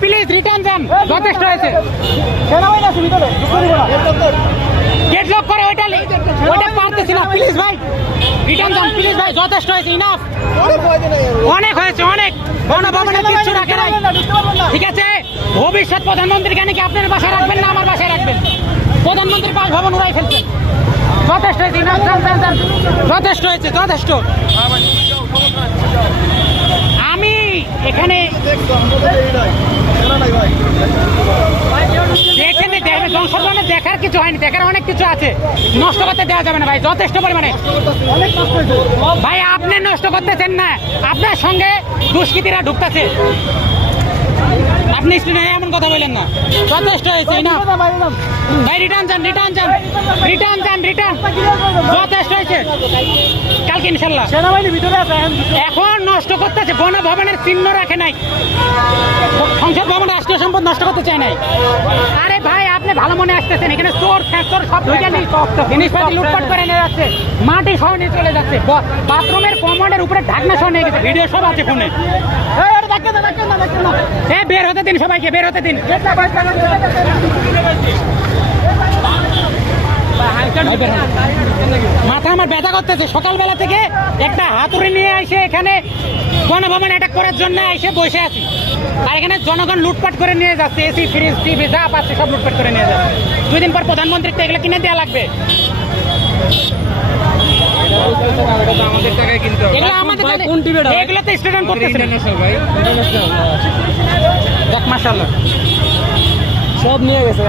Please return যান যথেষ্ট হয়েছে। গেট লক করে ওইটা ওইটা পারতেছি না। প্লিজ ভাই। রিটার্ন যান প্লিজ ভাই যথেষ্ট হয়েছে। ইনাফ অনেক হয়েছে অনেক গণভবনে কিচ্ছু রাখে নাই। ঠিক আছে? ভবিষ্যৎ প্রধানমন্ত্রী কেন কি আপনার বাসায় রাখবেন না আমার বাসায় রাখবেন? প্রধানমন্ত্রীর বাসভবন উড়াই ফেলছেন। যথেষ্ট হয়েছে যথেষ্ট হয়েছে যথেষ্ট আমি এখানে এখানে দেখবে জনসাধারণের দেখার কিছু হয়নি দেখার অনেক কিছু আছে। নষ্ট করতে দেওয়া যাবে না ভাই যথেষ্ট পরিমাণে। ভাই আপনি নষ্ট করতেছেন না। আপনার সঙ্গে দুষ্কৃতীরা ঢুকতেছে। আপনি স্টুডেন্ট এমন কথা বলেন না। যথেষ্ট হয়েছে না? ভাই রিটার্ন যান রিটার্ন যান রিটার্ন যান রিটার্ন যথেষ্ট হয়েছে। কালকে ইনশাল্লাহ। এখন এখন নষ্ট করতেছে গণভবনের চিহ্ন রাখে নাই। সংসদ ভবন রাষ্ট্রীয় সম্পদ নষ্ট করতে চায় নাই। আরে ভাই আপনি ভালো মনে আসতেছেন এখানে চোর ফ্যাক্টর সব জিনিসপাতি লুটপাট করে নিয়ে যাচ্ছে মাটি সহ নিয়ে চলে যাচ্ছে বাথরুমের কমোডের উপরে ঢাকনা সহ নিয়ে গেছে ভিডিও সব আছে ফোনে। বের হতে দিন সবাইকে বের হতে দিন। মাথা আমার ব্যথা করতেছে। সকালবেলা থেকে একটা হাতুড়ি নিয়ে এসে এখানে গণভবন অ্যাটাক করার জন্য এসে বসে আছি। আর এখানে জনগণ লুটপাট করে নিয়ে যাচ্ছে এসি ফ্রিজ টিভি যা পাচ্ছে সব লুটপাট করে নিয়ে যাচ্ছে। দুই দিন পর প্রধানমন্ত্রী তো এগুলো কিনে দেওয়া লাগবে। এগুলো তো স্টুডেন্ট করতেছে দেখ সব নিয়ে গেছে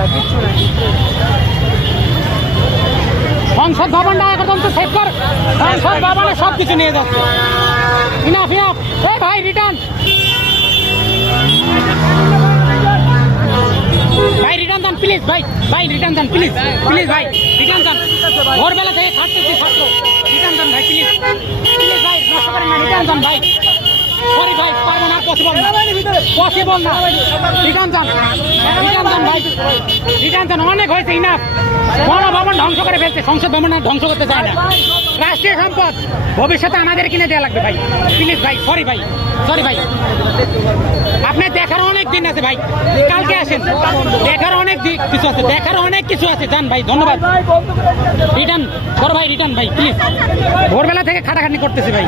সংসদ ভবনটা একদম তো সেভ কর। সংসদ ভবনে সব কিছু নিয়ে যাচ্ছে। ইনাফ ইনাফ এই ভাই রিটার্ন ভাই রিটার্ন দেন প্লিজ ভাই ভাই রিটার্ন দেন প্লিজ প্লিজ ভাই রিটার্ন দেন ভোরবেলা থেকে খাটতেছি ছাত্র রিটার্ন দেন ভাই প্লিজ প্লিজ ভাই নষ্ট করেন না রিটার্ন দেন ভাই সরি ভাই পারব পসিবল না। পসিবল না রিটার্ন দেন রিটার্ন দেন ভাই। রিটার্ন দেন অনেক হয়েছে ইনাফ গণভবন ধ্বংস করে ফেলছে। সংসদ ভবন ধ্বংস করতে চায় না। রাষ্ট্রীয় সম্পদ। ভবিষ্যতে আমাদের কিনে দেওয়া লাগবে ভাই। প্লিজ ভাই সরি ভাই। সরি ভাই। আপনার দেখার অনেক দিন আছে ভাই। কালকে আসেন। দেখার অনেক কিছু আছে। দেখার অনেক কিছু আছে। যান ভাই ধন্যবাদ। করে রিটার্ন বড় ভাই রিটার্ন ভাই প্লিজ ভোরবেলা থেকে খাটাখাটি করতেছি ভাই।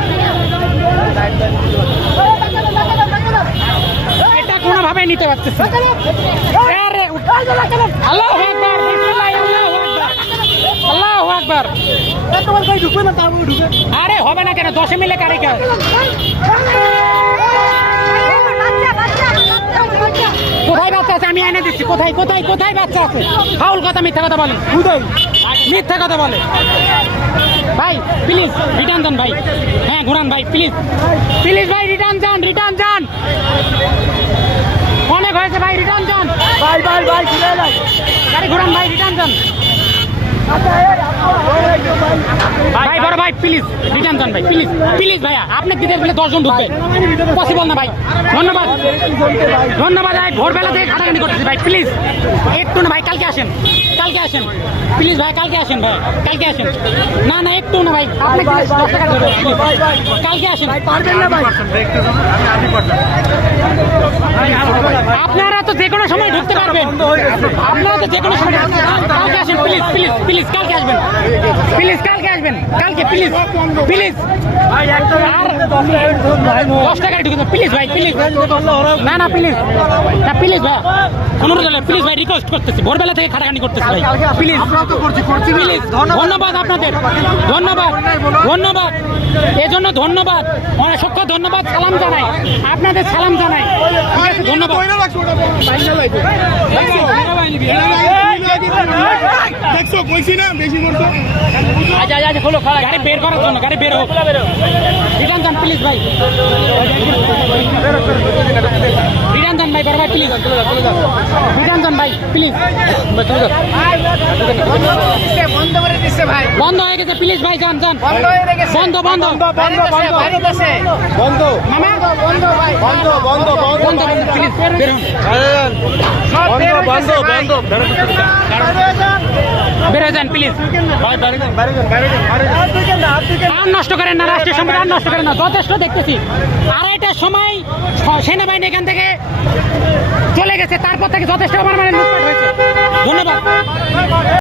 তারপরে ঢুকে আরে হবে না কেন? দশে মিলে কারে কাজ? কোথায় বাচ্চা আছে? আমি এনে দিচ্ছি। কোথায় কোথায় কোথায় বাচ্চা আছে? ফাউল কথা, মিথ্যা কথা কোথায় মিথ্যা কথা বলে। ভাই প্লিজ রিটার্ন যান ভাই। হ্যাঁ ঘুরান ভাই প্লিজ প্লিজ ভাই রিটার্ন যান রিটার্ন যান। হয়েছে ভাই রিটার্ন যান ভাই ভাই ভাই ঘুরে গাড়ি ঘুরান ভাই রিটার্ন যান ভাই বড় ভাই প্লিজ রিটার্ন যান ভাই প্লিজ প্লিজ ভাইয়া আপনি দিতে বলে দশজন ঢুকবে। পসিবল না ভাই। ধন্যবাদ। ধন্যবাদ ভাই ভোরবেলা থেকে খাটাখাটি করতেছি ভাই প্লিজ একটু না ভাই কালকে আসেন কালকে আসেন। প্লিজ ভাই কালকে আসেন ভাই কালকে আসেন। না না একটু না ভাই আপনি দশ টাকা দেবেন, কালকে আসেন। পারবেন না ভাই। আপনারা তো যে কোনো সময় ঢুকতে পারবেন। আপনারা তো যে কোনো সময় প্লিজ প্লিজ প্লিজ কালকে আসবেন। প্লিজ কালকে আসবেন। কালকে প্লিজ প্লিজ দশ টাকায় ঢুকে প্লিজ ভাই প্লিজ না না প্লিজ না প্লিজ ভাই। অনুরোধ প্লিজ ভাই রিকোয়েস্ট করতেছি। ভোরবেলা থেকে খাটাখানি করতেছি ভাই। প্লিজ প্লিজ ধন্যবাদ। আপনাদের। ধন্যবাদ। ধন্যবাদ। এজন্য ধন্যবাদ। অসংখ্য ধন্যবাদ সালাম জানাই। আপনাদের সালাম জানাই। ঠিক আছে ধন্যবাদ। দেখছ কইছি না বেশি করছ? আচ্ছা আচ্ছা খোলো গাড়ি বের করার জন্য গাড়ি বের হোক। রিটার্ন যান প্লিজ ভাই। রিটার্ন যান ভাই ভাই প্লিজ রিটার্ন যান ভাই প্লিজ বন্ধ করে দিচ্ছে ভাই। বন্ধ হয়ে গেছে প্লিজ ভাই যান যান। বন্ধ হয়ে গেছে। বন্ধ বন্ধ। বন্ধ বন্ধ বন্ধ মামা? বন্ধ ভাই বন্ধ। বন্ধ বন্ধ বন্ধ প্লিজ বের হন। বন্ধ বন্ধ। বের যান প্লিজ আর নষ্ট করেন না রাষ্ট্রীয় সম্পদ আর নষ্ট করেন না যথেষ্ট দেখতেছি। আড়াইটার সময় সেনাবাহিনী এখান থেকে চলে গেছে তারপর থেকে যথেষ্ট আমার মানে লুটপাট হয়েছে।